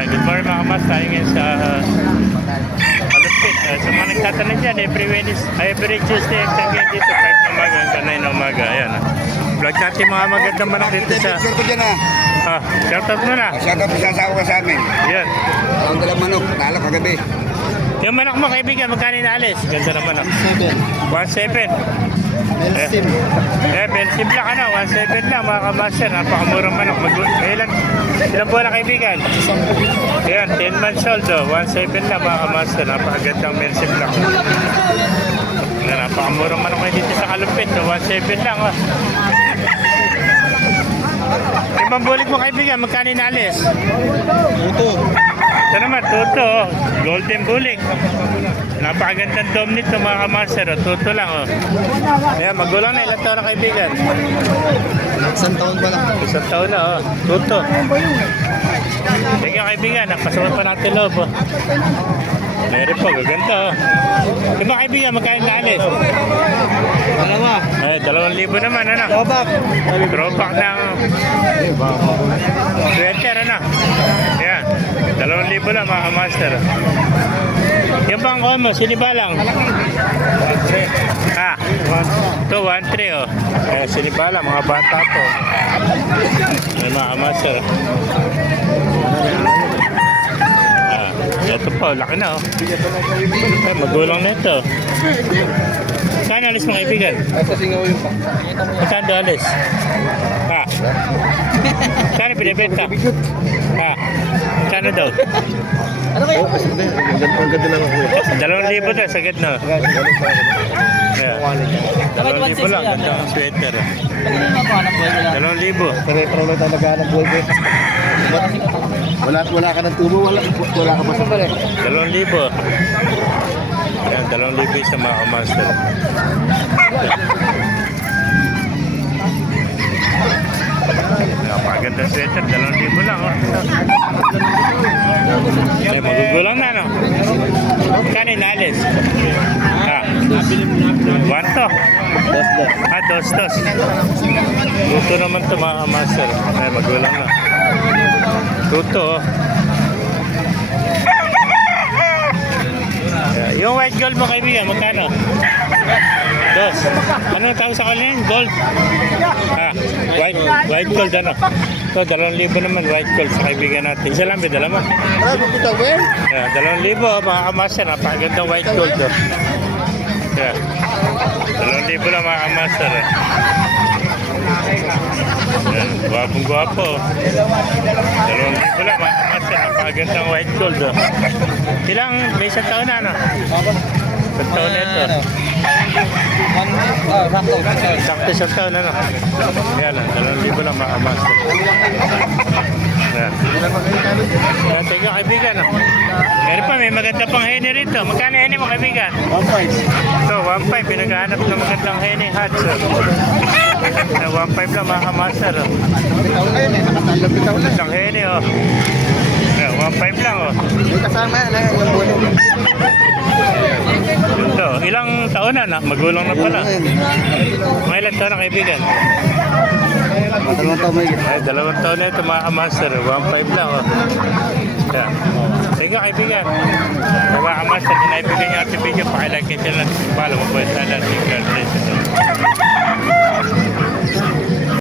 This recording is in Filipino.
Yan, good morning mga kamas. Tayo ngayon sa Malupit. Sa mga nagtatanong dyan, every Tuesday, hanggang dito, 5 na umaga, hanggang 9 na umaga. Ayan. Vlog natin mga magandang manok dito sa... Picture ko dyan shoutout mo na. Shoutout sa asawa ko sa amin. Yan. Ang dalang manok, nalo kagabi. Yung manok mo, kaibigan, magkano inaalis? Ganda na manok. 1.7. Melsim. Belsim lang ano, 1.7 lang mga kamaster. Napakamurang manok. Ilang buwan na kaibigan? Ayan, 10 months old 1.7 lang mga kamaster. Napakagandang Belsim lang. Ayan, napakamurang manok ngayon dito sa Kalupit. 1.7 lang Yung pambulik mo kaibigan, magkano inaalis? Ito. Ito naman, tuto. Golden bulik. Napakagandang dom nito mga kamaster. Tuto lang Ayan, magulang na. Ilang taon na kaibigan? Isang taon pa lang. Isang taon na Tuto. Sige kaibigan, napasukan pa natin loob Meron po, gaganda Diba kaibigan, magkain na alis? Dalawa. 2,000 naman, ano? Tobak. Throwback ng sweater, ano? Ayan, 2,000 lang mga master. Yung bang mo, sinibalang? Ito, 1,300 sinibalang, mga bata to. Ayan mga master. Ito po, laki na magulang na ito. Saan alis mga kaibigan? Sa singaw yung pa. Saan doon alis? Saan pinibenta? Saan daw? Ano kayo? Ang ganda lang ako. 2,000 daw, sagad na. 2,000 lang, gandang sweater. 2,000. Pero lang tayo naghahanap buhay ko. Wala ka ng tubo, wala ka pa sa pala. 2,000. Ayan, 2,000 sa mga master. Napakaganda sweater, 2,000 lang Ay, magugulang na Kano inalis? 1 to? Dos. Tuto naman to mga master. Ay, magulang na. Tuto Yung white gold mo kaibigan, magkano? 2. Anong tawag sa kanila yun? Gold? White gold ano? Ito, 2,000 naman white gold sa kaibigan natin. Isa lang, may dala mo. 2,000 mga kamaster. Napakagandang white gold. 2,000 lang mga kamaster. Gwapong gwapo. 2,000 lang mga kamaster. Napakagandang white gold. May isang taon na ano? Isang taon na ito. Sakto isang taon ano? Kaya lang, 2,000 lang mga kamaster. Teka kaibigan Meron pa, may maganda pang hene rito. Magkano hene mo kaibigan? 1.5. So, 1.5. Pinaghahanap ng magandang hene hats 1.5 lang mga kamaster Isang hene 1.5 lang May kasama yan yung buhay. Ito, ilang taon na magulang na pala. Mga ilang taon na kaibigan? 2 taon may Ay, 2 taon na ito mga kamaster 1.5 lang Yan. Sige kaibigan mga kamaster, kinaibigyan nyo ating video. Pakilike kayo lang. Follow mo po sa lahat. Congratulations.